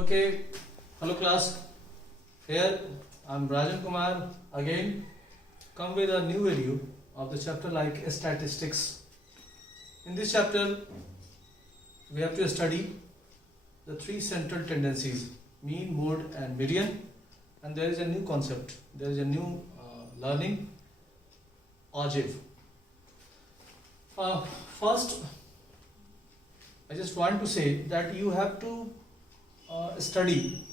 Okay, hello class. Here I'm Rajan Kumar again, come with a new video of the chapter like statistics. In this chapter, we have to study the three central tendencies: mean, mode, and median. And there is a new concept. There is a new learning, ogive. First, I just want to say that you have to study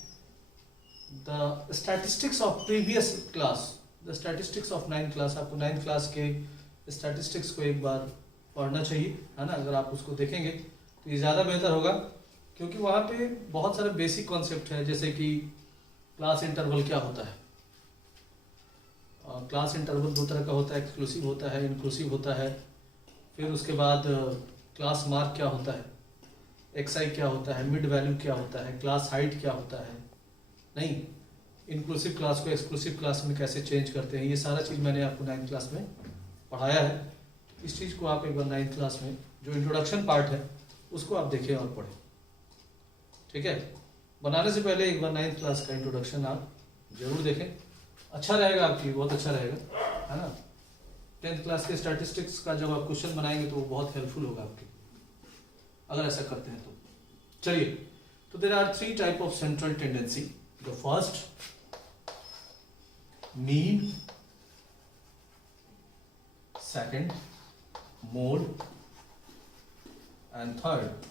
the statistics of previous class, the statistics of 9th class. आपको 9th class के statistics को एक बार पढ़ना चाहिए, है ना? अगर आप उसको देखेंगे तो ये ज़्यादा बेहतर होगा, क्योंकि वहाँ पे बहुत सारे बेसिक कॉन्सेप्ट है, जैसे कि क्लास इंटरवल क्या होता है. क्लास इंटरवल दो तरह का होता है, एक्सक्लूसिव होता है, इंक्लूसिव होता है. फिर उसके बाद क्लास मार्क क्या होता है, एक्सआई क्या होता है, मिड वैल्यू क्या होता है, क्लास हाइट क्या होता है, नहीं इंक्लूसिव क्लास को एक्सक्लूसिव क्लास में कैसे चेंज करते हैं, ये सारा चीज़ मैंने आपको 9th क्लास में पढ़ाया है. इस चीज़ को आप एक बार 9th क्लास में जो इंट्रोडक्शन पार्ट है उसको आप देखें और पढ़ें. ठीक है, बनाने से पहले एक बार 9th क्लास का इंट्रोडक्शन आप जरूर देखें, अच्छा रहेगा आपकी, बहुत अच्छा रहेगा, है ना. 10th क्लास के स्टैटिस्टिक्स का जब आप क्वेश्चन बनाएंगे तो वो बहुत हेल्पफुल होगा आपकी, अगर ऐसा करते हैं तो. चलिए, तो there are three type of central tendency. The first mean, second mode, and third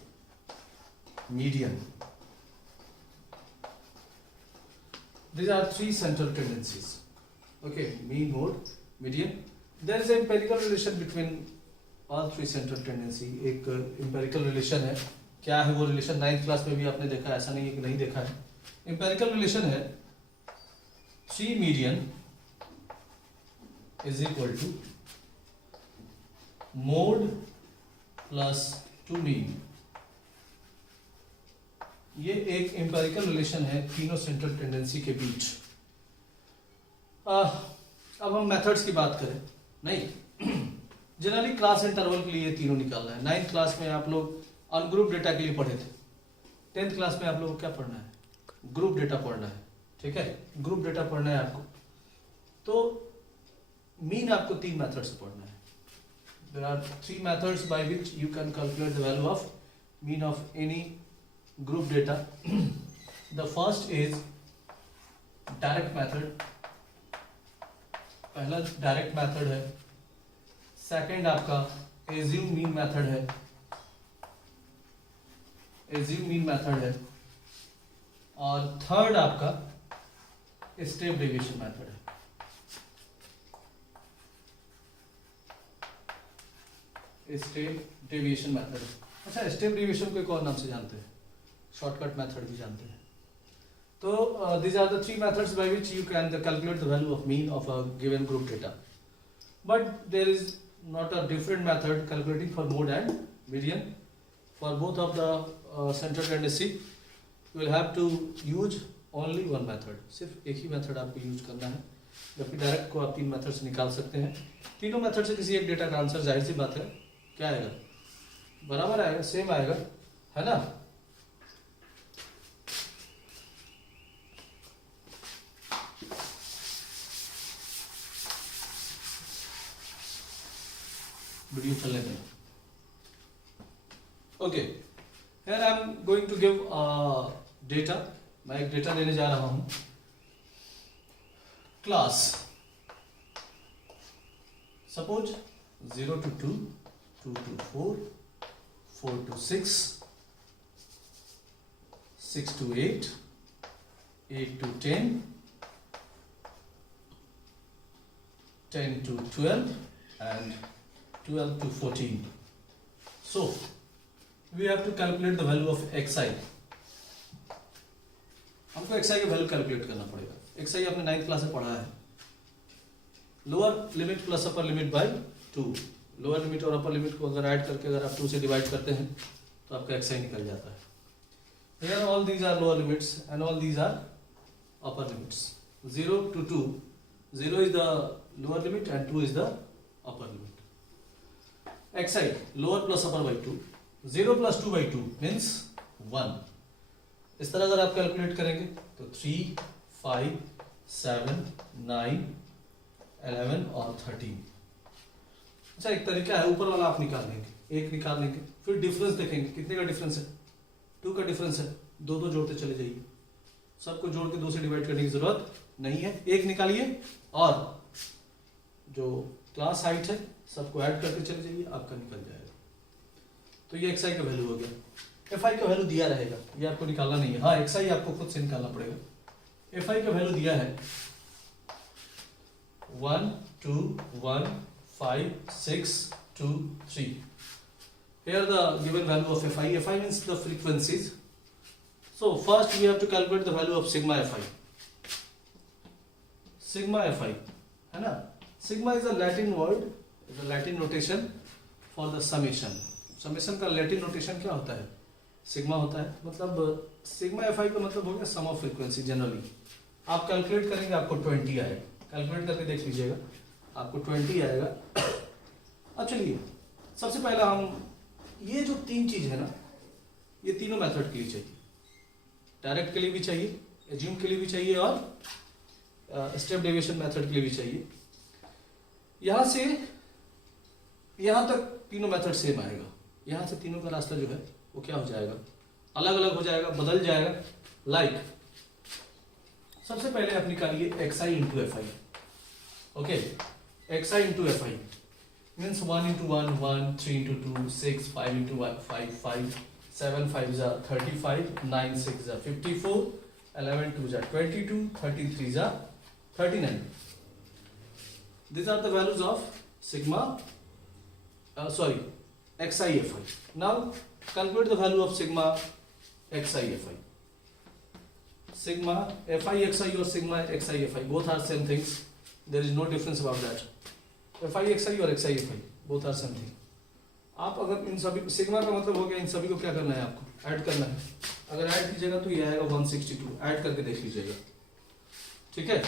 median. These are three central tendencies. Okay, mean, mode, median. There is an empirical relation between all three central tendency. एक empirical relation है. क्या है वो relation? 9th class में भी आपने देखा है, ऐसा नहीं है कि नहीं देखा है. empirical relation है 3 median is equal to mode plus 2 mean. ये एक एम्पेरिकल रिलेशन है तीनों सेंट्रल टेंडेंसी के बीच. अब हम मेथड्स की बात करें. नहीं, जनरली क्लास इंटरवल के लिए तीनों निकालना है. 9th क्लास में आप लोग अनग्रुप डेटा के लिए पढ़े थे. 10th क्लास में आप लोग को क्या पढ़ना है? ग्रुप डेटा पढ़ना है. ठीक है, ग्रुप डेटा पढ़ना है आपको. तो मीन आपको 3 मेथड से पढ़ना है. There are 3 methods by which you can calculate the value of mean of any group data. The first is direct method. पहला direct method है. Second आपका assume mean method है. assume mean method है. और third आपका step deviation method है. step deviation method है. अच्छा, step deviation को एक और नाम से जानते हैं, शॉर्टकट मेथड भी जानते हैं. तो these are the 3 methods by which you can calculate the value of mean of a given group data. But there is not a different method calculating for mode and median. For both of the central tendency you will have to use only one method. सिर्फ एक ही method आपको use करना है, जबकि direct को आप 3 method से निकाल सकते हैं. तीनों मेथड से किसी एक डेटा का आंसर जाहिर सी बात है क्या आएगा, बराबर आएगा, सेम आएगा, है ना. वीडियो चलने दें. Okay, here I am going to give data. मैं एक डेटा देने जा रहा हूं. Class suppose 0 to 2, 2 to 4, 4 to 6, 6 to 8, 8 to 10, 10 to 12, and 12 to 14. So we have to calculate the value of xi. हमको xi की वैल्यू कैलकुलेट करना पड़ेगा. xi आपने 9th क्लास में पढ़ा है. Lower limit plus upper limit by 2. Lower limit और upper limit को अगर ऐड करके अगर आप 2 से डिवाइड करते हैं तो आपका xi निकल जाता है. Here all these are lower limits and all these are upper limits. 0 to 2, 0 is the lower limit and 2 is the upper limit. xi lower plus upper by 2, 0 plus 2 by 2 means 1. इस तरह अगर आप calculate करेंगे तो 3, 5, 7, 9, 11 और 13। अच्छा, एक तरीका है, ऊपर वाला आप निकाल लेंगे, एक निकाल लेंगे, फिर डिफरेंस देखेंगे कितने का डिफरेंस है, 2 का डिफरेंस है, दो जोड़ते चले जाइए, सबको जोड़ के 2 से डिवाइड करने की जरूरत नहीं है, एक निकालिए और जो क्लास हाइट है सबको ऐड करके चले जाइए, आपका निकल जाएगा। तो ये xi का वैल्यू हो गया। fi का वैल्यू दिया रहेगा, ये आपको निकालना नहीं है, हाँ xi आपको खुद से निकालना पड़ेगा। fi का वैल्यू दिया है 1, 2, 1, 5, 6, 2, 3। Here the given value of fi. Fi means the frequencies. So first we have to calculate the value of sigma fi. Sigma fi, है ना? Sigma is a Latin word, is a Latin notation for the summation. Summation का Latin notation क्या होता है? Sigma होता है, मतलब sigma fi का मतलब हो गया sum of frequency generally. आप कैलकुलेट करेंगे आपको 20 आएगा, कैलकुलेट करके देख लीजिएगा आपको 20 आएगा। अब चलिए सबसे पहला हम ये जो 3 चीज है ना, ये तीनों मेथड के लिए चाहिए, डायरेक्ट के लिए भी चाहिए, एज्यूम के लिए भी चाहिए और स्टेप डेविएशन मेथड के लिए भी चाहिए। यहां से यहां तक तीनों मेथड सेम आएगा, यहां से तीनों का रास्ता जो है वो क्या हो जाएगा, अलग अलग हो जाएगा, बदल जाएगा। लाइक सबसे पहले आप निकालिए xi into fi। Okay, xi into fi means 1 into 1, 1, 3 into 2, 6, 5 into 1, 5, 5, 7, 5 is 35, 9, 6 is 54, 11, 2 is 22, 13, 3 is 39. These are the values of sigma, xi fi. Now calculate the value of sigma xi fi. Sigma fi xi or sigma xi fi, both are same things. There is no difference about that. fi xi और xi fi both are same thing. आप अगर इन सभी sigma का मतलब हो गया, इन सभी को क्या करना है, आपको ऐड करना है। अगर ऐड कीजिएगा तो ये आएगा 162, ऐड करके देख लीजिएगा, ठीक है।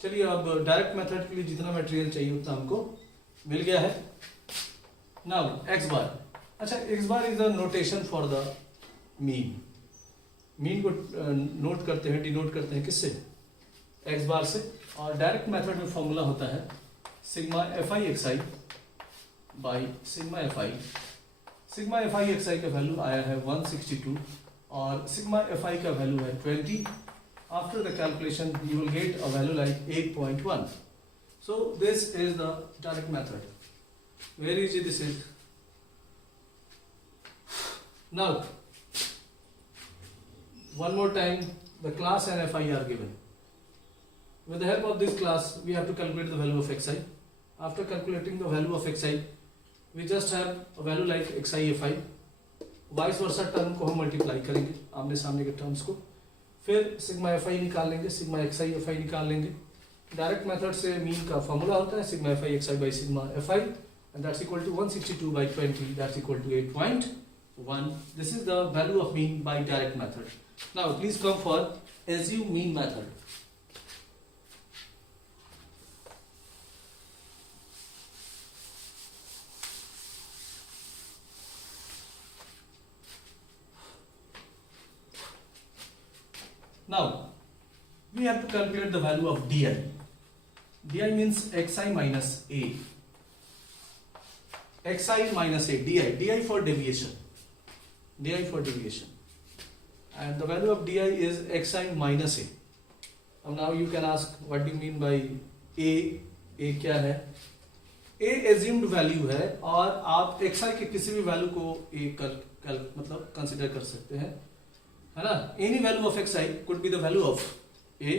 चलिए अब डायरेक्ट मेथड के लिए जितना मटेरियल चाहिए उतना हमको मिल गया है। नाउ x बार, अच्छा x bar is the notation for the mean. Mean को नोट करते हैं, डिनोट करते हैं किससे, x बार से। और डायरेक्ट मेथड में फॉर्मूला होता है sigma fi xi by sigma fi। Sigma fi xi का वैल्यू आया है 162 और सिग्मा fi का वैल्यू है 20। After the calculation you will get a value like 8.1। So this is the direct method, very easy this is. Now one more time, the class and fi are given. With the help of this class we have to calculate the value of xi. After calculating the value of xi we just have a value like xi fi, vice versa term को हम multiply करेंगे, आमने सामने के terms को, फिर sigma fi निकाल लेंगे, सिग्मा xi fi निकाल लेंगे। डायरेक्ट मेथड से मीन का फॉर्मूला होता है sigma fi xi by sigma fi and that's equal to 162 by 20, that's equal to 8.1. This is the value of mean by direct method. Now please come for assume mean method. Now we have to calculate the value of di. Di means xi minus a. Xi minus a, di for deviation, di for deviation, and the value of di is xi minus a. Now you can ask what do you mean by a? A क्या है? A assumed value है और आप xi के किसी भी value को a मतलब कंसिडर कर सकते हैं, है ना। Any value of xi could be the value of a।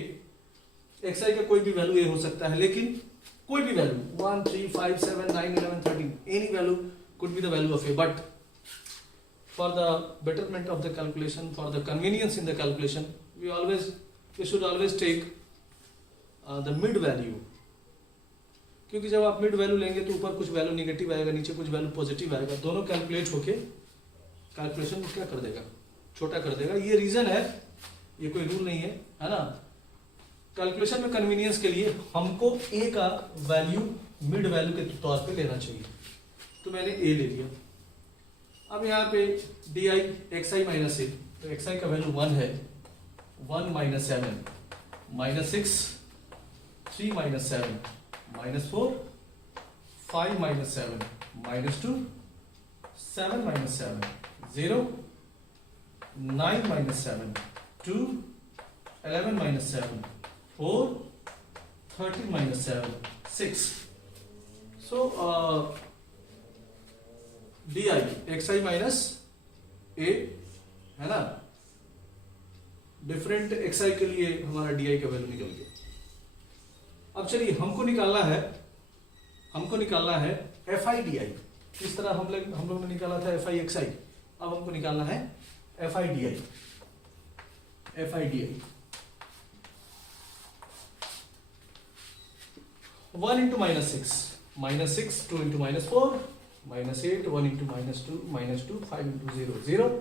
xi का कोई भी वैल्यू a हो सकता है, लेकिन कोई भी value 1, 3, 5, 7, 9, 11, 13, any value could be the value of a, but for the betterment of the calculation, for the convenience in the calculation, we should always take the mid value, क्योंकि जब आप mid value लेंगे तो ऊपर कुछ value negative आएगा, नीचे कुछ वैल्यू पॉजिटिव आएगा, दोनों कैलकुलेट होके कैलकुलेशन को क्या कर देगा, छोटा कर देगा। ये रीजन है, ये कोई रूल नहीं है ना। कैलकुलेशन में कन्वीनियंस के लिए हमको a का वैल्यू मिड वैल्यू के तौर पे लेना चाहिए, तो मैंने a ले लिया। अब यहाँ पे di xi माइनस a, तो एक्स आई का वैल्यू 1 है, 1 minus 7 minus 6, 3 minus 7 minus 4, 5 minus 7 minus 2, 7 minus 7 0, 9 minus 7 2, 11 minus 7 4, 13 minus 7 6. So di xi minus a है ना, डिफरेंट xi के लिए हमारा di का वैल्यू निकल गया. अब चलिए हमको निकालना है fi di. इस तरह हम लोग ने निकाला था fi xi. अब हमको निकालना है fi di. 1 into minus 6, minus 6, 2 into minus 4, minus 8, 1 into minus 2, 5 into 0, 0,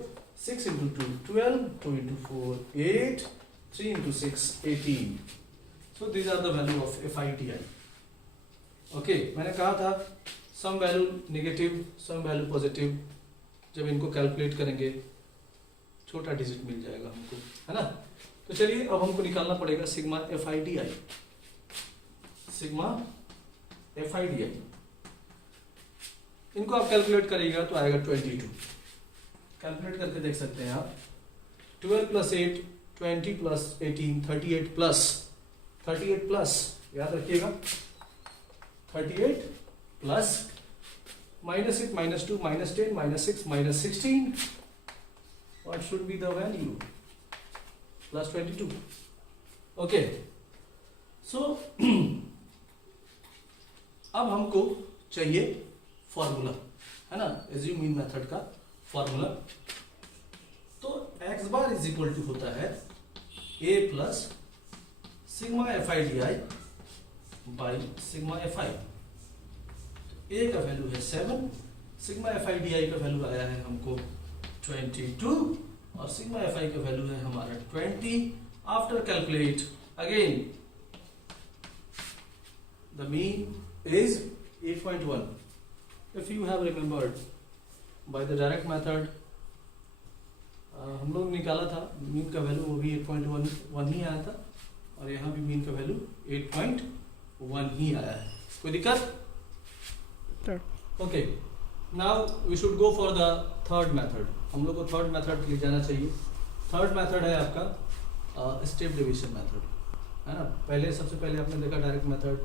6 into 2, 12, 2 into 4, 8, 3 into 6, 18. So these are the value of FITI. Okay, मैंने कहा था some value negative, some value positive. जब इनको कैलकुलेट करेंगे छोटा डिजिट मिल जाएगा हमको, है ना. तो चलिए अब हमको निकालना पड़ेगा सिग्मा FITI. Sigma FIDI. इनको आप कैलकुलेट करिएगा तो आएगा 22. कैलकुलेट करके देख सकते हैं आप. 12 प्लस 8, 20 प्लस 18, 38 प्लस याद रखिएगा 38 plus minus 8, minus 2, minus 10, minus 6, minus 16. What should be the value? Plus 22. Okay. So अब हमको चाहिए फॉर्मूला, है ना, एज्यूम मीन मेथड का फॉर्मूला. तो x bar is equal to होता है a plus sigma FIDI by sigma FI. a का वैल्यू है 7, सिग्मा FIDI का वैल्यू आया है हमको 22 और सिग्मा FI का वैल्यू है हमारा 20. After calculate again the mean is 8.1. if you have remembered by the direct method हम लोग निकाला था मीन का वैल्यू, वो भी 8.1 ही आया था और यहाँ भी मीन का वैल्यू 8.1 ही आया है. कोई दिक्कत? Okay, now we should go for the third method. हम लोग को थर्ड मेथड के लिए जाना चाहिए. थर्ड मेथड है आपका स्टेप डिवीजन मेथड, है ना. सबसे पहले आपने देखा डायरेक्ट मेथड,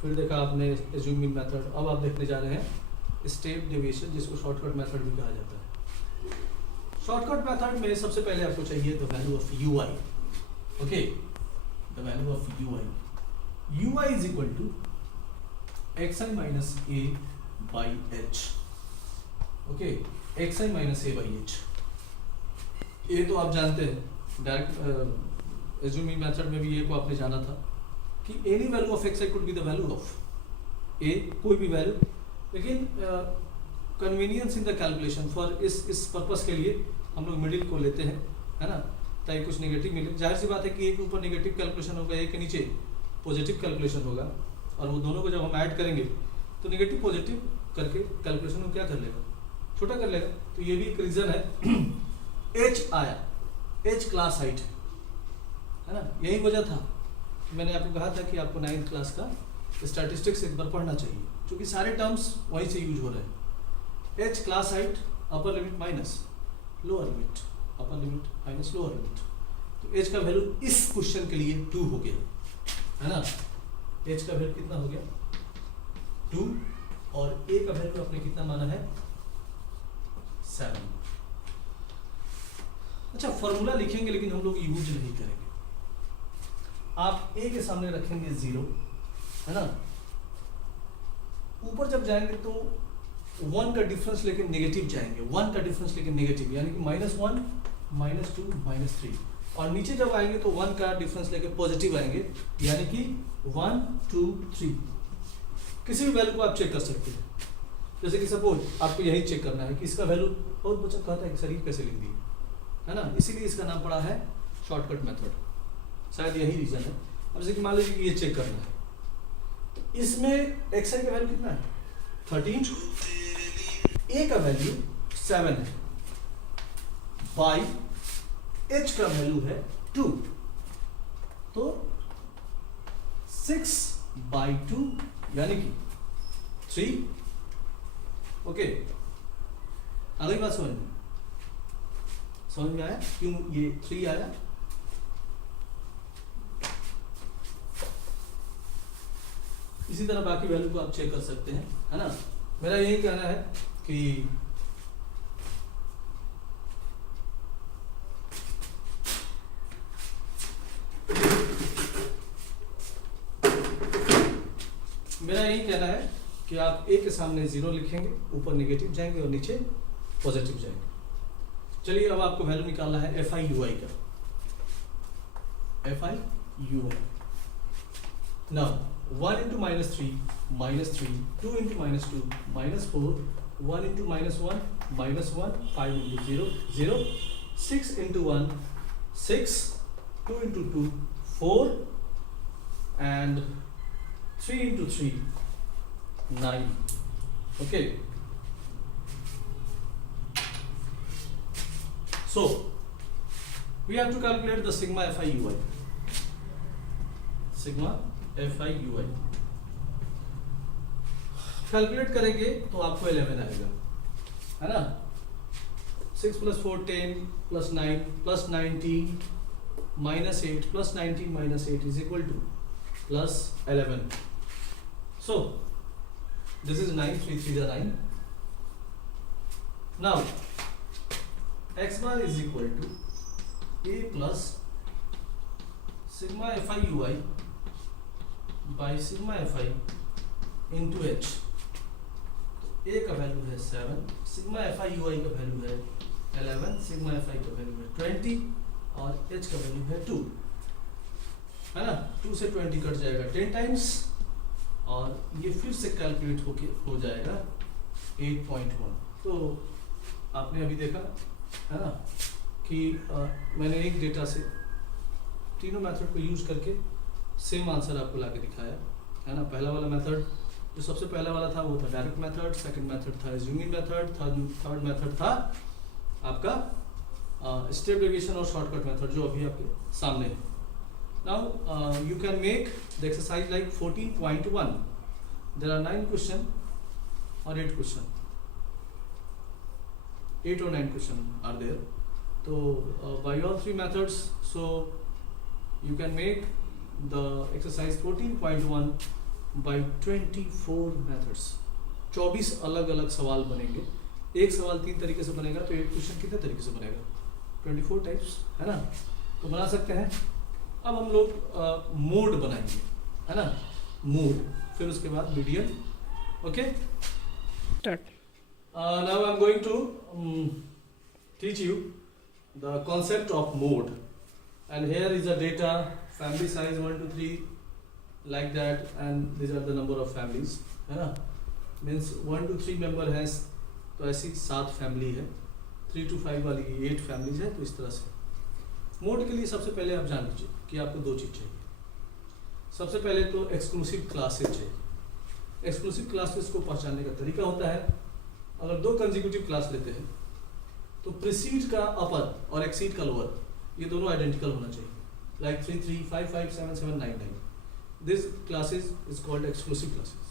फिर देखा आपने एज्यूम मीन मेथड. अब आप देखने जा रहे हैं स्टेप डिवीजन, जिसको शॉर्टकट मेथड भी कहा जाता है. शॉर्टकट मेथड में सबसे पहले आपको चाहिए the value of ui. Okay, the value of ui is equal to xi minus a by h. Okay, xi minus a by h. ये तो आप जानते हैं डायरेक्ट एज्यूम मीन मेथड में भी ये को आपने जाना था कि any value of xi could be the value of a, कोई भी वैल्यू. लेकिन convenience in the calculation for इस पर्पस के लिए हम लोग मिडिल को लेते हैं, है ना, ताकि कुछ नेगेटिव मिले. जाहिर सी बात है कि एक ऊपर नेगेटिव कैलकुलेशन होगा, एक के नीचे पॉजिटिव कैलकुलेशन होगा, और वो दोनों को जब हम ऐड करेंगे तो नेगेटिव पॉजिटिव करके कैलकुलेशन को क्या कर लेगा, छोटा कर लेगा. तो ये भी एक रीजन है. h आया, h क्लास हाइट है ना. यही वजह था मैंने आपको कहा था कि आपको 9th क्लास का स्टैटिस्टिक्स एक बार पढ़ना चाहिए, क्योंकि सारे टर्म्स वहीं से यूज हो रहे हैं. h class height, upper limit minus lower limit, upper limit minus lower limit. तो h का वैल्यू इस क्वेश्चन के लिए 2 हो गया, है ना. h का वैल्यू कितना हो गया 2, और a का वैल्यू आपने कितना माना है 7. अच्छा, फॉर्मूला लिखेंगे लेकिन हम लोग यूज नहीं करेंगे. आप a के सामने रखेंगे 0, है ना. ऊपर जब जाएंगे तो 1 का डिफरेंस लेके नेगेटिव जाएंगे, 1 का डिफरेंस लेके नेगेटिव, यानी कि -1, -2, -3. और नीचे जब आएंगे तो 1 का डिफरेंस लेके पॉजिटिव आएंगे, यानी कि 1, 2, 3. किसी भी वैल्यू को आप चेक कर सकते हैं. जैसे कि सपोज आपको यही चेक करना है कि इसका वैल्यू, बहुत बच्चा कहता है कि सर ये कैसे लिख दिए, है ना. इसीलिए इसका नाम पड़ा है शॉर्टकट मेथड, शायद यही रीजन है. अब जैसे कि मान लीजिए कि ये चेक करना है, तो इसमें xi का वैल्यू कितना है 13, a का वैल्यू 7 है, बाई h का वैल्यू है 2, तो 6/2 यानी कि 3। ओके, आ गई बात समझ में आया क्यों ये 3 आया? इसी तरह बाकी वैल्यू को आप चेक कर सकते हैं, है ना। मेरा यही कहना है कि आप a के सामने 0 लिखेंगे, ऊपर नेगेटिव जाएंगे और नीचे पॉजिटिव जाएंगे। चलिए अब आपको वैल्यू निकालना है FI/UI का। FI/UI now 1 into -3 -3, 2 into -2 -4, 1 into -1 -1, 5 into 0 0, 6 into 1 6, 2 into 2 4, and 3 into 3 9. Okay, so we have to calculate the sigma FI/UI. sigma FI/UI calculate करेंगे तो आपको 11 आएगा, है ना। 6 + 4 10 + 9 + 19 -8 + 19 -8 is equal to +11. So this is 9, 3 3 are 9. Now x bar is equal to a plus sigma FI/UI by sigma FI into h. तो a का value है 7, sigma FI/UI का वैल्यू है 11, सिग्मा FI का वैल्यू है 20 और h का value है 2, है ना। 2 से 20 कट जाएगा 10 टाइम्स और ये फिर से कैलकुलेट हो जाएगा 8.1। तो आपने अभी देखा, है ना, कि मैंने एक डेटा से तीनों मेथड को यूज करके सेम आंसर आपको लाके दिखाया, है ना। पहला वाला मेथड जो सबसे पहला वाला था वो था डायरेक्ट मेथड, सेकंड मेथड था एज्यूमिंग मेथड, थर्ड मेथड था आपका स्टेप डेविएशन और शॉर्टकट मेथड जो अभी आपके सामने है। Now you can make the exercise like 14.1. There are 9 question or 8 question. 8 or 9 question are there. So by all 3 methods, so you can make the exercise 14.1 by 24 methods. 24 अलग अलग सवाल बनेंगे। एक सवाल 3 तरीके से बनेगा तो एक क्वेश्चन कितने तरीके से बनेगा? 24 टाइप्स, है ना। तो बना सकते हैं। अब हम लोग मोड बनाएंगे, है ना, मोड, फिर उसके बाद median. Okay, now I am going to teach you the concept of mode and here is a data, family size 1 to 3 like that, and this are the number of families, है ना। Means 1 to 3 member है तो ऐसी 7 family है, 3 to 5 वाली 8 families है। तो इस तरह से मोड के लिए सबसे पहले आप जान लीजिए कि आपको 2 चीज चाहिए। सबसे पहले तो एक्सक्लूसिव क्लासेस चाहिए। एक्सक्लूसिव क्लासेस को पहचानने का तरीका होता है, अगर 2 कंसेक्यूटिव क्लास लेते हैं तो प्रीसीड का अपर और एक्सीड का लोअर ये दोनों आइडेंटिकल होना चाहिए, like 3 3 5 5 7 7 9 9। This classes is called exclusive classes.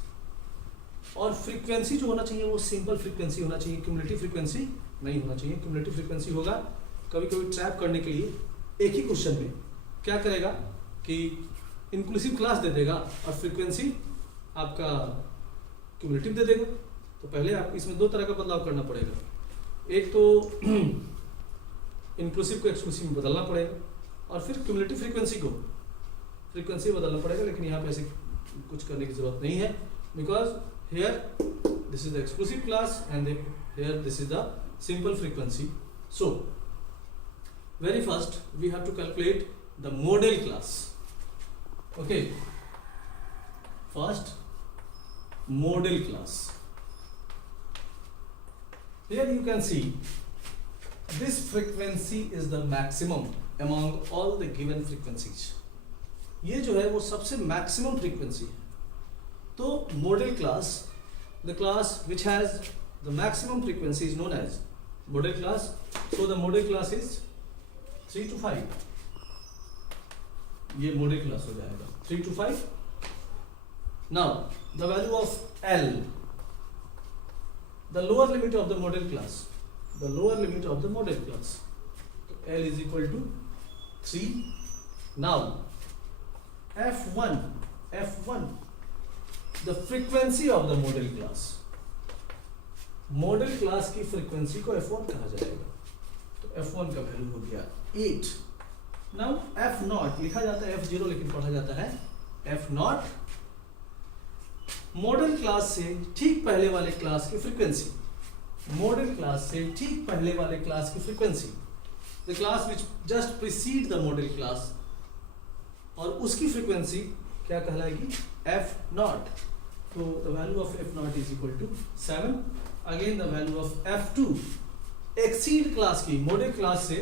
और फ्रीक्वेंसी जो होना चाहिए वो सिंपल फ्रीक्वेंसी होना चाहिए, क्यूमुलेटिव फ्रीक्वेंसी नहीं होना चाहिए। क्यूमुलेटिव फ्रीक्वेंसी होगा कभी कभी ट्रैप करने के लिए एक ही क्वेश्चन में क्या करेगा कि इंक्लूसिव क्लास दे देगा और फ्रीक्वेंसी आपका क्यूमुलेटिव दे देगा। तो पहले आपको इसमें 2 तरह का बदलाव करना पड़ेगा, एक तो इंक्लूसिव को एक्सक्लूसिव में बदलना पड़ेगा और फिर क्यूमुलेटिव फ्रीक्वेंसी को फ्रीक्वेंसी बदलना पड़ेगा। लेकिन यहाँ पे ऐसे कुछ करने की जरूरत नहीं है, because here this is the exclusive class and here this is the simple frequency. So very first we have to calculate the model class. Okay, first model class. Here you can see this frequency is the maximum among all the given frequencies. ये जो है वो सबसे maximum frequency है। तो model class, the class which has the maximum frequency is known as model class. So the model class is 3 to 5, ये model class हो जाएगा 3 to 5. Now the value of L, the lower limit of the model class, the lower limit of the model class, so L is equal to 3. Now F1, the frequency of the model class, model class की frequency को F1 कहा जाएगा. तो F1 का value हो गया 8. Now F0 लिखा जाता है F0 लेकिन पढ़ा जाता है F0, मॉडल क्लास से ठीक पहले वाले क्लास की फ्रीक्वेंसी, मॉडल क्लास से ठीक पहले वाले क्लास की frequency, the class which just precede the modal class, और उसकी फ्रीक्वेंसी क्या कहलाएगी F0. तो the value of F0 is equal to 7. Again the value of F2, exceed class की, मॉडल क्लास से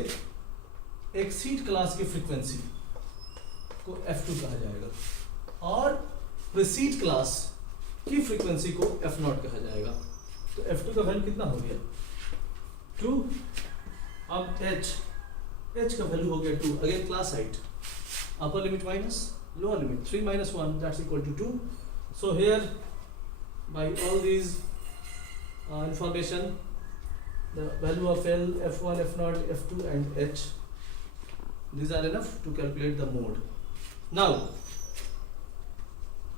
एक्सीड क्लास की फ्रीक्वेंसी को F2 कहा जाएगा, और प्रीसीड क्लास की फ्रीक्वेंसी को F0 कहा जाएगा. तो F2 का वैल्यू कितना हो गया 2. अब H का वैल्यू हो गया 2. Again class height, upper limit minus lower limit, 3 minus 1, that's equal to 2. So here by all these information, the value of L, F1, F0, F2 and H, these are enough to calculate the mode. Now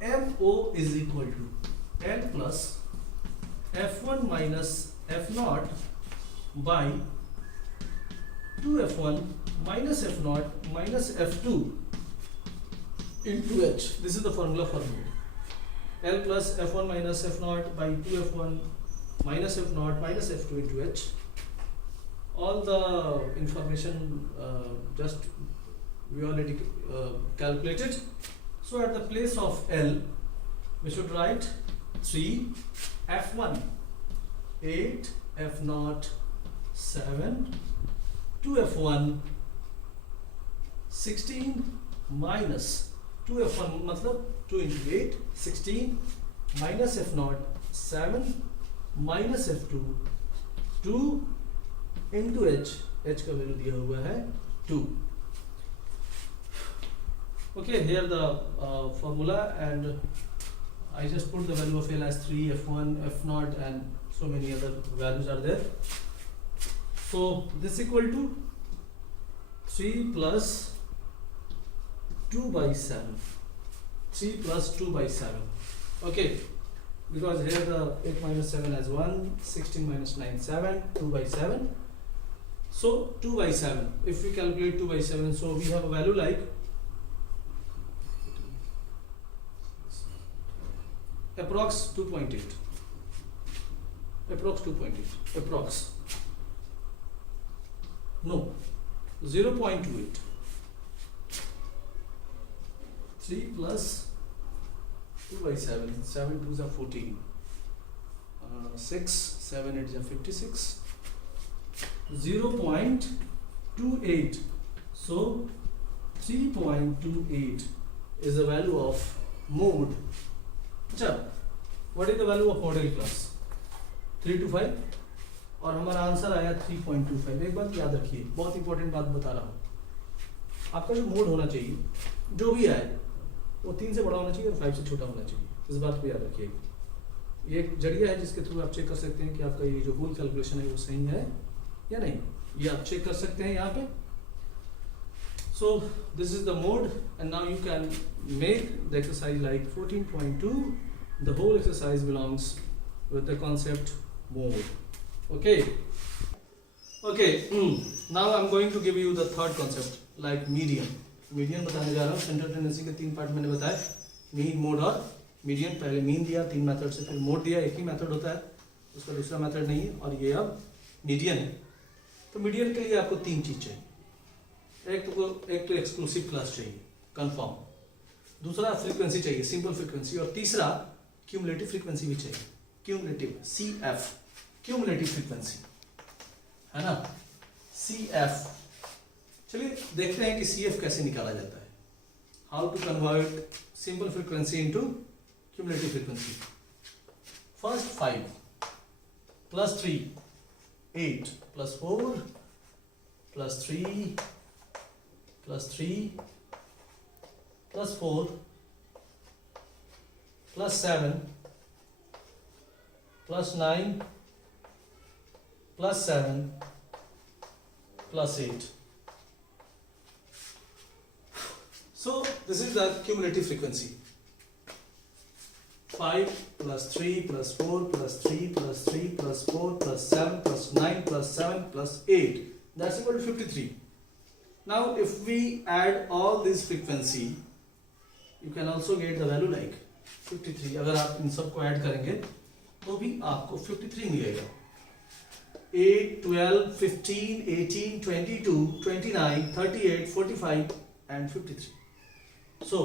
MO is equal to L plus F1 minus F0 by 2F1 minus F0 minus F2 into H. This is the formula for mode. L plus F1 minus F0 by 2F1 minus F0 minus F2 into H. All the information just we already calculated. So at the place of L, we should write 3 F1, 8 F0, 7 2F1, 16 minus 2F1 मतलब 2 into 8, 16 minus F0, 7 minus F2, 2 into H का value दिया हुआ है 2. Okay, here the formula, and I just put the value of L as 3, F1, F0 and so many other values are there. So this equal to 3 plus 2 by 7. 3 plus 2 by 7. Okay, because here the 8 minus 7 as 1, 16 minus 9, 7, 2 by 7. So 2 by 7. If we calculate 2 by 7, so we have a value like approx 2.8. Approx 2.8. Approx. No, 0.28. 3 plus 2 by 7. 7 2s are 14. 6, 7 8s are 56. 0.28. So 3.28 is the value of mode. अच्छा, what is the value of model class? 3 to 5. और हमारा answer आया 3.25. एक बात याद रखिए, बहुत important बात बता रहा हूँ. आपका जो मोड होना चाहिए, जो भी आए, वो 3 से बड़ा होना चाहिए और 5 से छोटा होना चाहिए. इस बात को याद रखिएगा. ये एक जरिया है जिसके थ्रू आप चेक कर सकते हैं कि आपका ये जो होल कैलकुलेशन है वो सही है या नहीं. ये आप चेक कर सकते हैं यहाँ पे. So this is the mode, and now you can make the exercise like 14.2. The whole exercise belongs with the concept mode. Okay. Now I'm going to give you the third concept like median. Median बताने जा रहा हूँ. Central tendency के 3 part मैंने बताया, mean, mode और median. पहले mean दिया 3 मेथड से, फिर मोड दिया, एक ही मेथड होता है, उसका दूसरा मेथड नहीं है, और ये अब मीडियन है. तो मीडियन के लिए आपको 3 चीज चाहिए. एक तो एक्सक्लूसिव क्लास चाहिए कंफर्म, दूसरा फ्रीक्वेंसी चाहिए सिंपल फ्रीक्वेंसी, और तीसरा क्यूमुलेटिव फ्रीक्वेंसी भी चाहिए. क्यूमुलेटिव CF, क्यूमुलेटिव फ्रीक्वेंसी है ना, CF. चलिए देखते हैं कि CF कैसे निकाला जाता है. How to convert simple frequency into cumulative frequency. First 5 plus 3 8 plus 4 plus 3 plus 3 plus 4 plus 7 plus 9 plus 7 plus 8. So this is the cumulative frequency. 5 plus 3 plus 4 plus 3 plus 3 plus 4 plus 7 plus 9 plus 7 plus 8. That's equal to 53. Now if we add all this frequency, you can also get the value like 53. अगर आप इन सब को add करेंगे तो भी आपको 53 मिलेगा. 8, 12, 15, 18, 22, 29, 38, 45 and 53. So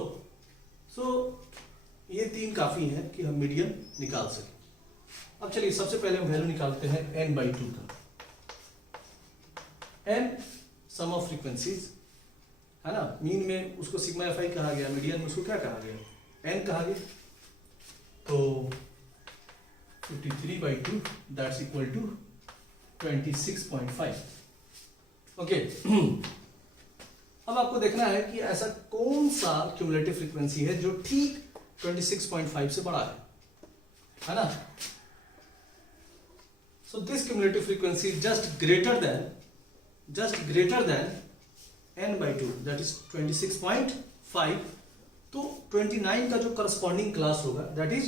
ये तीन काफी है कि हम मीडियन निकाल सकें. अब चलिए सबसे पहले हम वैल्यू निकालते हैं n/2 का. n सम ऑफ फ्रीक्वेंसीज है ना. मीन में उसको सिग्मा एफ आई कहा गया, मीडियन में उसको क्या कहा गया, n कहा गया. तो 53/2 दैट्स इक्वल टू 26.5. ओके. अब आपको देखना है कि ऐसा कौन सा क्यूमुलेटिव फ्रीक्वेंसी है जो ठीक 26.5 से बड़ा है ना. So this cumulative frequency is just greater than n/2 that is 26.5. तो 29 का जो करस्पॉन्डिंग क्लास होगा दैट इज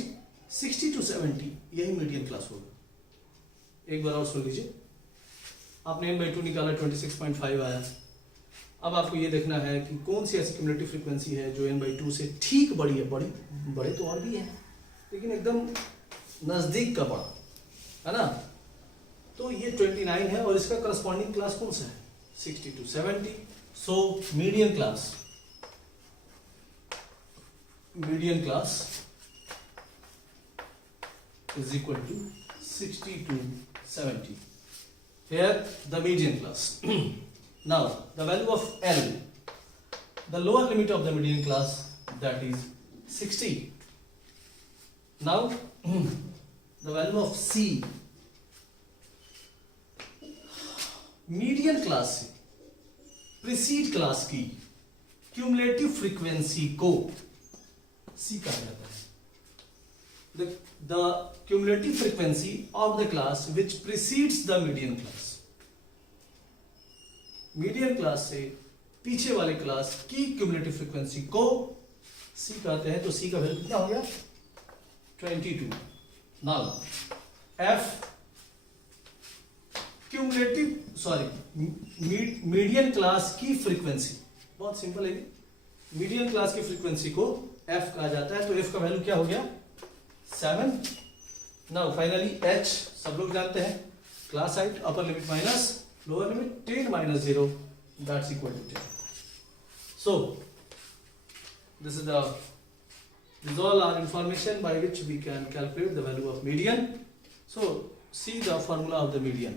60 to 70, यही मीडियन क्लास होगा. एक बार और सुन लीजिए. आपने n/2 निकाला, 26.5 आया. अब आपको ये देखना है कि कौन सी ऐसी क्यूमुलेटिव फ्रीक्वेंसी है जो n/2 से ठीक बड़ी है. बड़े तो और भी है लेकिन एकदम नजदीक का बड़ा है ना. तो ये 29 है और इसका करस्पॉन्डिंग क्लास कौन सा है, 60 to 70. So median class is equal to 60 to 70. Here the median class. Now the value of L, the lower limit of the median class, that is 60. Now the value of C, median class से preceded class की cumulative frequency को C कहा जाता है. The cumulative frequency of the class which precedes the median class. Median class से पीछे वाले class की क्यूमुलेटिव फ्रीक्वेंसी को C कहते हैं. तो C का वैल्यू कितना हो गया, 22. नाउ F मीडियन क्लास की फ्रीक्वेंसी, बहुत सिंपल है. मीडियन क्लास की फ्रीक्वेंसी को F कहा जाता है. तो F का वैल्यू क्या हो गया, 7. नाउ फाइनली H सब लोग जानते हैं, class height upper limit minus lower limit 10 minus 0 that's equal to 10. So this is all our information by which we can calculate the value of median. So see the formula of the median.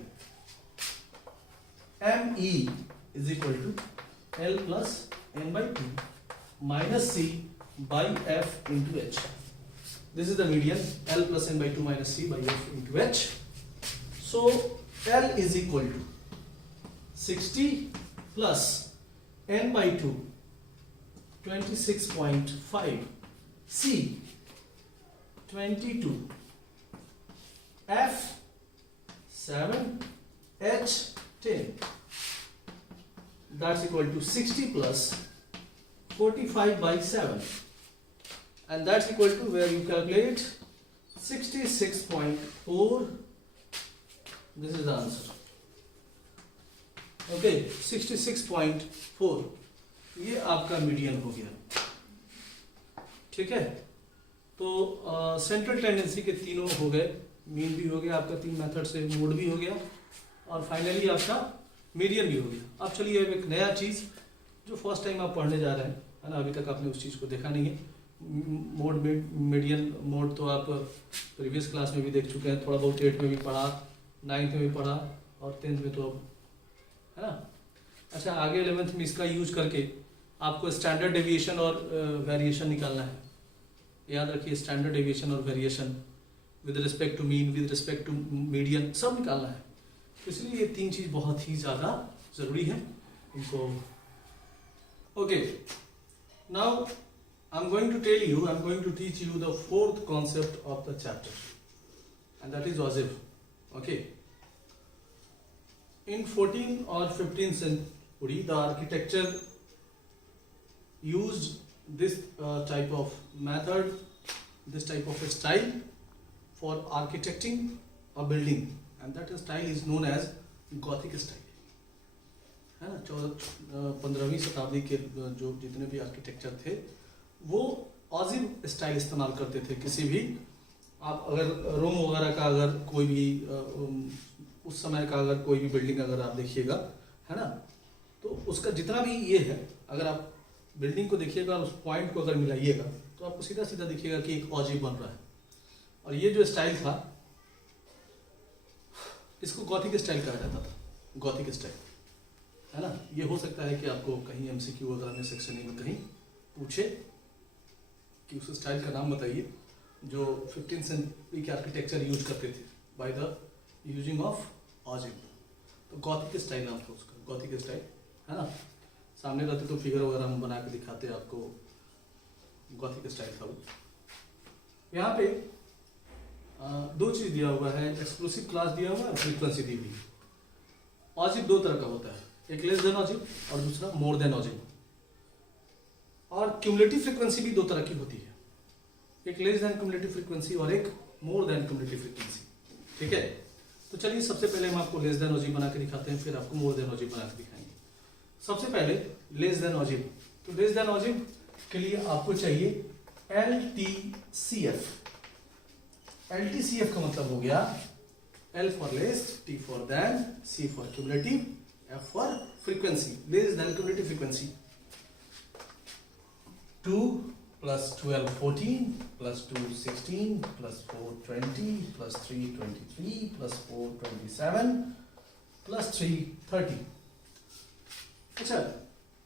ME is equal to L plus n/2 minus C by F into H. This is the median, L plus n/2 minus C by F into H. So L is equal to 60 plus n/2 26.5, C 22, F 7, H 10. That's equal to 60 plus 45 by 7. And that's equal to, where you calculate 66.4. This is the answer. Okay, 66.4 ये आपका median हो गया. ठीक है. तो central tendency के तीनों हो गए, मीन भी हो गया आपका 3 मेथड से, मोड भी हो गया और फाइनली आपका मीडियन भी हो गया. अब चलिए एक नया चीज़ जो फर्स्ट टाइम आप पढ़ने जा रहे हैं, है ना, अभी तक आपने उस चीज़ को देखा नहीं है. मोड मीडियन मोड तो आप प्रीवियस क्लास में भी देख चुके हैं, थोड़ा बहुत 8 में भी पढ़ा, 9th में भी पढ़ा और 10th में तो, है ना. अच्छा, आगे 11th में इसका यूज करके आपको स्टैंडर्ड डेविएशन और वेरिएशन निकालना है. याद रखिए, स्टैंडर्ड डेविएशन और variation with respect to mean, with respect to median, सब निकालना है. तो इसलिए ये 3 चीज़ बहुत ही ज़्यादा ज़रूरी है, इनको Okay, now I'm going to teach you the fourth concept of the chapter, and that is wazif. Okay, in 14th or 15th century, the architecture used this type of method, this type of style for architecting a building, and that style is known as Gothic style. है ना, 15वीं शताब्दी के जो जितने भी architecture थे वो ऑजिव style इस्तेमाल करते थे। किसी भी आप अगर रोम वगैरह का अगर कोई भी उस समय का अगर कोई भी बिल्डिंग अगर आप देखिएगा, है ना, तो उसका जितना भी ये है, अगर आप बिल्डिंग को देखिएगा और उस पॉइंट को अगर मिलाइएगा तो आपको सीधा सीधा दिखिएगा कि एक ऑजिव बन रहा है। और ये जो स्टाइल था इसको गॉथिक स्टाइल कहा जाता था, गॉथिक स्टाइल, है ना। ये हो सकता है कि आपको कहीं एमसीक्यू वगैरह में सेक्शन में कहीं पूछे कि उस स्टाइल का नाम बताइए जो 15th सेंचुरी के आर्किटेक्चर यूज करते थे बाय द यूजिंग ऑफ ऑजिव। तो गॉथिक स्टाइल नाम था उसका, गॉथिक स्टाइल, है ना। सामने रहते तो फिगर वगैरह हम बना के दिखाते आपको, गॉथिक स्टाइल था वो। यहाँ पे दो चीज दिया हुआ है, एक्सक्लूसिव क्लास दिया हुआ है, फ्रीक्वेंसी दी हुई। ऑजिव दो तरह का होता है, एक लेस देन ऑजिव और दूसरा मोर देन ऑजिव। और क्यूमुलेटिव फ्रीक्वेंसी भी दो तरह की होती है, एक लेस देन क्यूमुलेटिव फ्रीक्वेंसी और एक मोर देन क्यूमुलेटिव फ्रीक्वेंसी। ठीक है, तो चलिए सबसे पहले हम आपको लेस देन ऑजिव बना के दिखाते हैं, फिर आपको मोर देन ऑजिव बना के दिखाएंगे। सबसे पहले लेस देन ऑजिव। तो लेस देन ऑजिव के लिए आपको चाहिए LTCF। LTCF का मतलब हो गया L for less, T for than, C for cumulative, F for frequency, less than cumulative frequency. 2 plus 12 14 plus 2 16 plus 4 20 plus 3 23 plus 4 27 plus 3 30। अच्छा,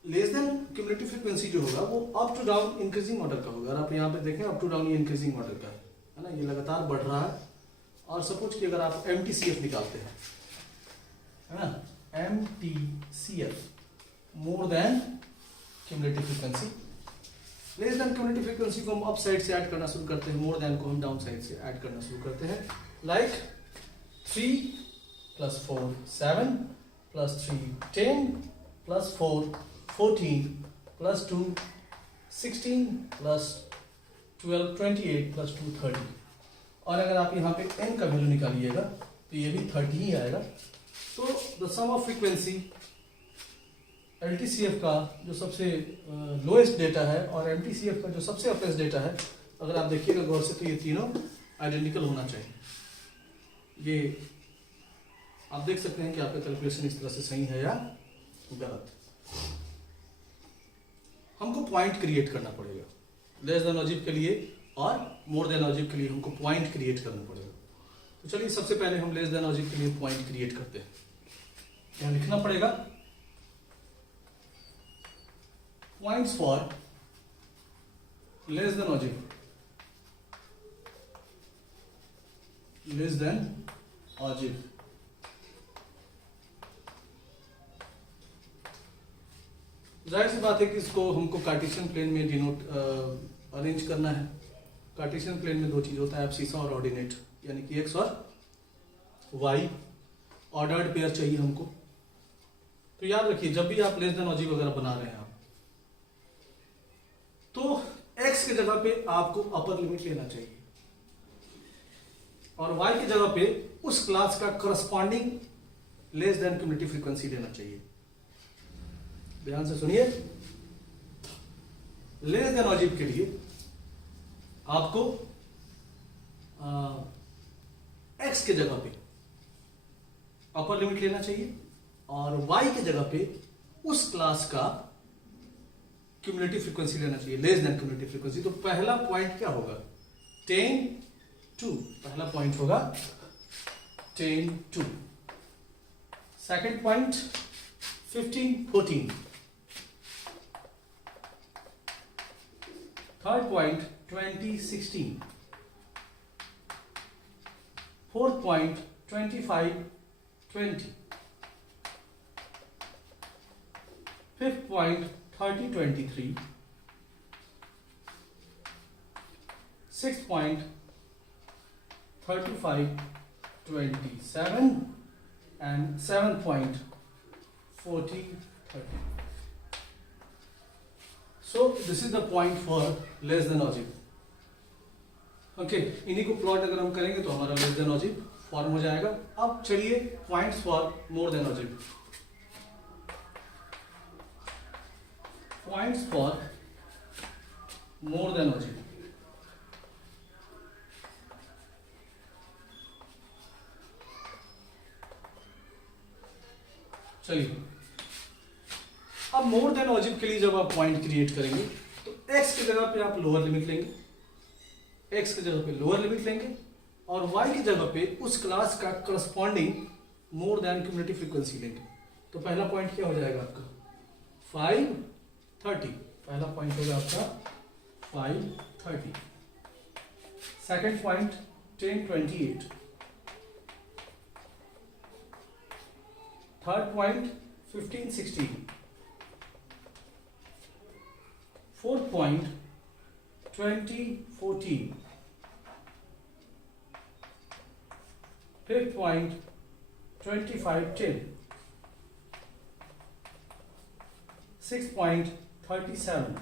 लेस देन क्यूमुलेटिव फ्रीक्वेंसी जो होगा वो up to down increasing modal का होगा। अगर आप यहाँ पे देखें अप टू डाउन ये इंक्रीजिंग मॉडल का है ना, ये लगातार बढ़ रहा है। और सपोज कि अगर आप MTCF निकालते हैं, है ना, MTCF more than cumulative frequency. Less than cumulative frequency को हम अप साइड से ऐड करना शुरू करते हैं, मोर देन को हम डाउन साइड से ऐड करना शुरू करते हैं। Like 3 plus 4 7 plus 3 10 plus 4 14 plus 2 16 plus 12 28 plus 2 30। और अगर आप यहाँ पे n का वैल्यू निकालिएगा तो ये भी 30 ही आएगा। तो the sum of frequency LTCF का जो सबसे लोएस्ट डेटा है और MTCF का जो सबसे अपेस्ट डेटा है, अगर आप देखिएगा गौर से तो ये तीनों आइडेंटिकल होना चाहिए। ये आप देख सकते हैं कि आपका कैलकुलेशन इस तरह से सही है या गलत। हमको पॉइंट क्रिएट करना पड़ेगा लेस देन ऑजिव के लिए, और मोर देन ऑजिव के लिए हमको पॉइंट क्रिएट करना पड़ेगा। तो चलिए सबसे पहले हम लेस देन ऑजिव के लिए पॉइंट क्रिएट करते हैं। यहाँ लिखना पड़ेगा points for less than ogive, less than ogive. जाहिर सी बात है कि इसको हमको कार्टेशियन प्लेन में डिनोट अरेंज करना है। कार्टेशियन प्लेन में दो चीज होता है, एब्सिसा और ऑर्डिनेट, यानी कि एक्स और वाई, ऑर्डर्ड पेयर चाहिए हमको। तो याद रखिए जब भी आप लेस देन ऑजिव वगैरह बना रहे हैं आप, तो एक्स की जगह पे आपको अपर लिमिट लेना चाहिए और वाई की जगह पे उस क्लास का corresponding less than cumulative frequency लेना चाहिए। ध्यान से सुनिए, लेस देन ऑजिव के लिए आपको एक्स के जगह पे अपर लिमिट लेना चाहिए और वाई के जगह पे उस क्लास का क्यूमुलेटिव फ्रीक्वेंसी लेना चाहिए, लेस देन क्यूमुलेटिव फ्रीक्वेंसी। तो पहला पॉइंट क्या होगा, 10 2, पहला पॉइंट होगा 10 2। Second point 15 14। Third point 20 16। Fourth point 25 20। Fifth point 3023, 6.3527, and 7.4030. So this is the point for less than or zero. Okay इन्हीं को प्लॉट अगर हम करेंगे तो हमारा लेस देन और जीरो फॉर्म हो जाएगा. अब चलिए पॉइंट्स फॉर मोर देन और zero. Points for more than और जीरो. चलिए अब मोर देन और जीरो के लिए जब आप पॉइंट क्रिएट करेंगे तो x की जगह पे आप लोअर लिमिट लेंगे, x की जगह पे लोअर लिमिट लेंगे और y की जगह पे उस क्लास का corresponding more than cumulative frequency लेंगे. तो पहला पॉइंट क्या हो जाएगा आपका 530. पहला पॉइंट होगा आपका 530. Second point 1028. Third point 1516. Fourth point 2014. Fifth point 2510. Sixth point 37.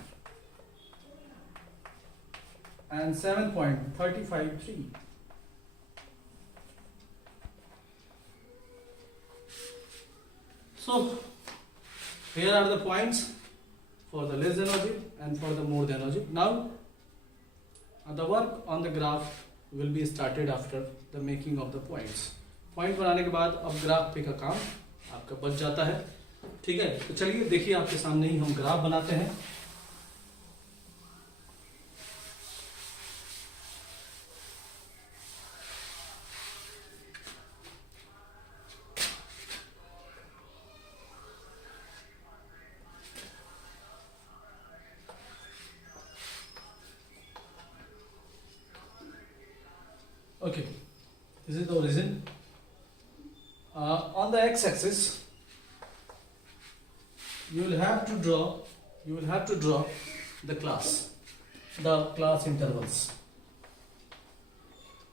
And 7.353. So here are the points for the less than or zero and for the more than or zero. Now the work on the graph will be started after the making of the points. Point बनाने के बाद अब graph पे का काम आपका बच जाता है. ठीक है, तो चलिए देखिए आपके सामने ही हम ग्राफ बनाते हैं. Okay, this is the origin. On the x-axis, you will have to draw the class intervals,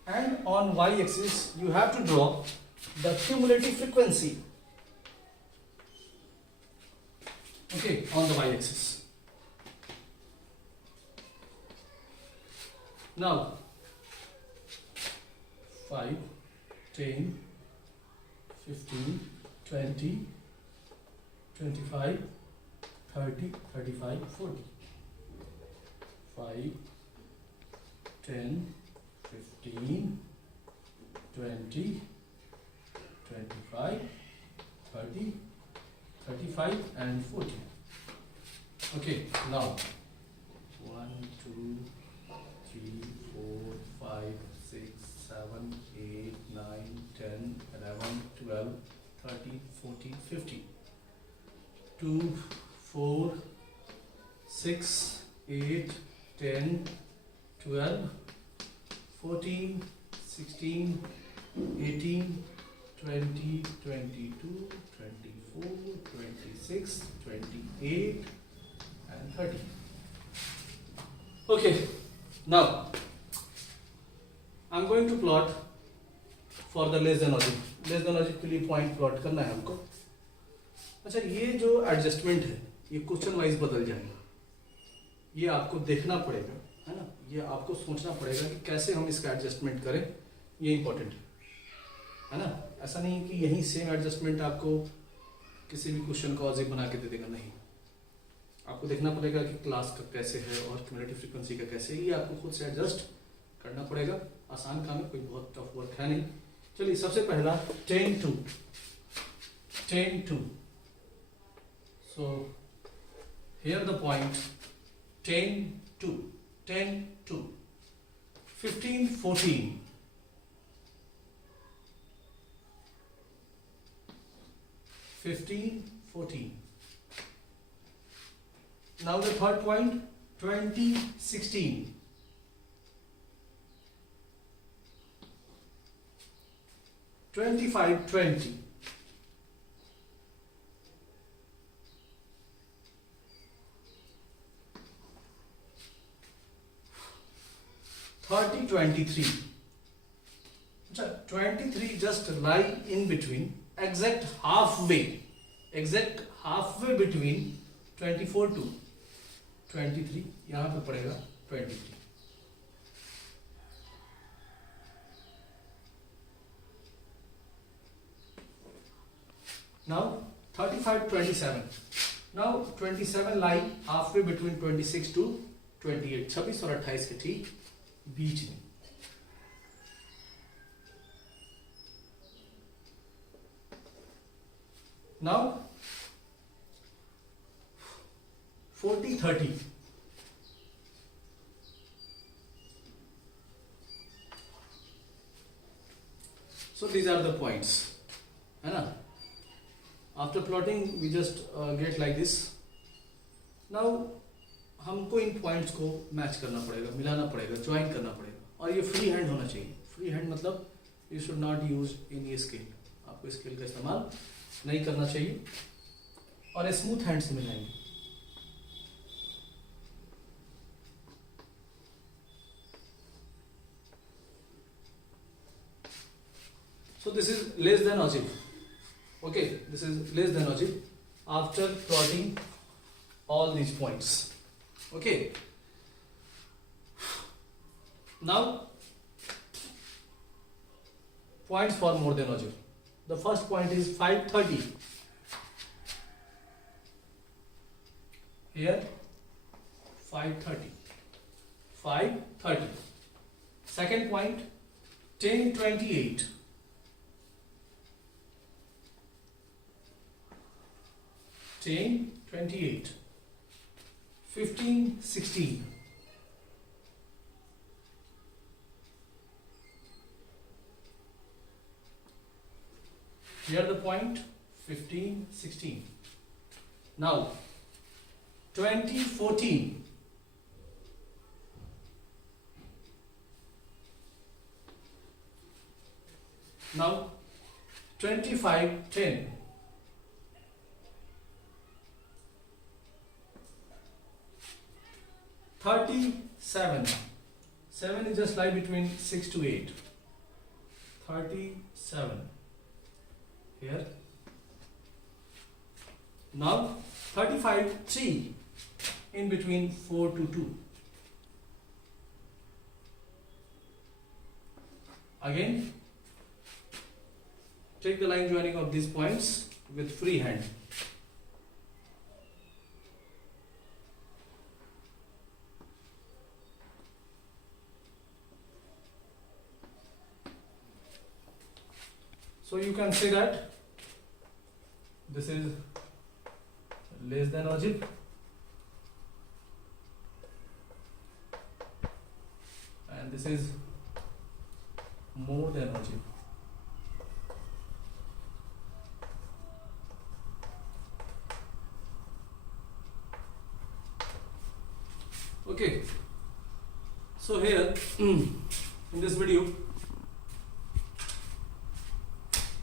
and on y-axis you have to draw the cumulative frequency. Okay, on the y-axis. Now 5, 10, 15, 20, 25, 30, 35, 40. 5, 10, 15, 20, 25, 30, 35 and 40. Okay, now 1, 2, 3, 4, 5, 6, 7, 8, 9, 10, 11, 12, 13, 14, 15. 2, 4, 6, 8, 10, 12, 14, 16, 18, 20, 22, 24, 26, 28 and 30. Okay, now I'm going to plot for the less than or zero. Less than और zero के लिए point plot करना है हमको. अच्छा, ये जो adjustment है ये क्वेश्चन वाइज बदल जाएगा. ये आपको देखना पड़ेगा, है ना. ये आपको सोचना पड़ेगा कि कैसे हम इसका एडजस्टमेंट करें. ये इंपॉर्टेंट है ना. ऐसा नहीं कि यही सेम एडजस्टमेंट आपको किसी भी क्वेश्चन का ऑब्जेक्ट बना के दे देगा. नहीं, आपको देखना पड़ेगा कि क्लास का कैसे है और क्यूमुलेटिव फ्रीक्वेंसी का कैसे है. ये आपको खुद से एडजस्ट करना पड़ेगा. आसान काम है, कोई बहुत टफ वर्क है नहीं. चलिए सबसे पहला 10 2. So here the point 10 2, 10 2, 15 14, 15 14. Now the third point 20 16, 25 20, 30, 23. अच्छा, 23 just lie in between, exact halfway between 24 to 23. यहां पे पड़ेगा 23. Now 35, 27. Now 27 lie halfway between 26 to 28. 26 और 28 के ठीक बीच में. Now 40, 30. So these are the points, है ना? After plotting we just get like this. Now हमको इन पॉइंट्स को मैच करना पड़ेगा, मिलाना पड़ेगा, ज्वाइन करना पड़ेगा, और ये फ्री हैंड होना चाहिए. फ्री हैंड मतलब you should not use any scale. आपको स्केल का इस्तेमाल नहीं करना चाहिए और स्मूथ हैंड से मिलाएंगे. So this is less than algebra. Okay, this is less than algebra after plotting all these points. Okay. Now points for more than algebra. The first point is 530. Here 530. 530. Second point 1028. 1028. 1516. Here the point 1516. Now 2014. Now 2510. 37. 7 is just lie between 6 to 8. 37. Here. Now 35, 3 in between 4 to 2. Again, take the line joining of these points with free hand. So you can say that this is less than algebra and this is more than algebra. Okay, so here in this video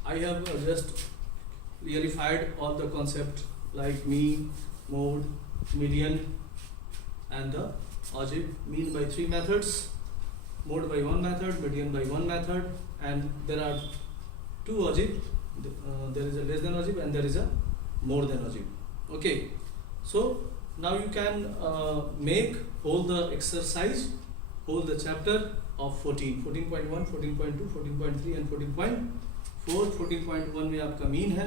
I have just clarified all the concepts like mean, mode, median and the algebra. Mean by 3 methods, mode by 1 method, median by 1 method, and there are 2 algebra. There is a less than algebra and there is a more than algebra. Okay, so now you can make whole the exercise, whole the chapter of 14, 14.1, 14.2, 14.3 and 14.4. 14.1 में आपका mean है,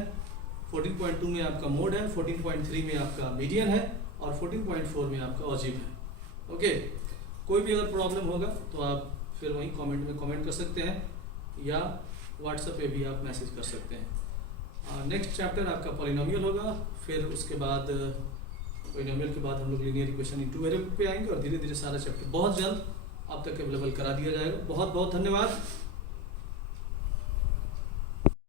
14.2 में आपका mode है, 14.3 में आपका median है और 14.4 में आपका ऑजिब है. ओके, कोई भी अगर प्रॉब्लम होगा तो आप फिर वहीं कमेंट में कमेंट कर सकते हैं या व्हाट्सएप पे भी आप मैसेज कर सकते हैं. नेक्स्ट चैप्टर आपका पॉलिनोमियल होगा, फिर उसके बाद पॉलिनोमियल के बाद हम लोग लीनियर इक्वेशन इन 2 वेरिएबल पे आएंगे और धीरे धीरे सारा चैप्टर बहुत जल्द आप तक अवेलेबल करा दिया जाएगा. बहुत बहुत धन्यवाद.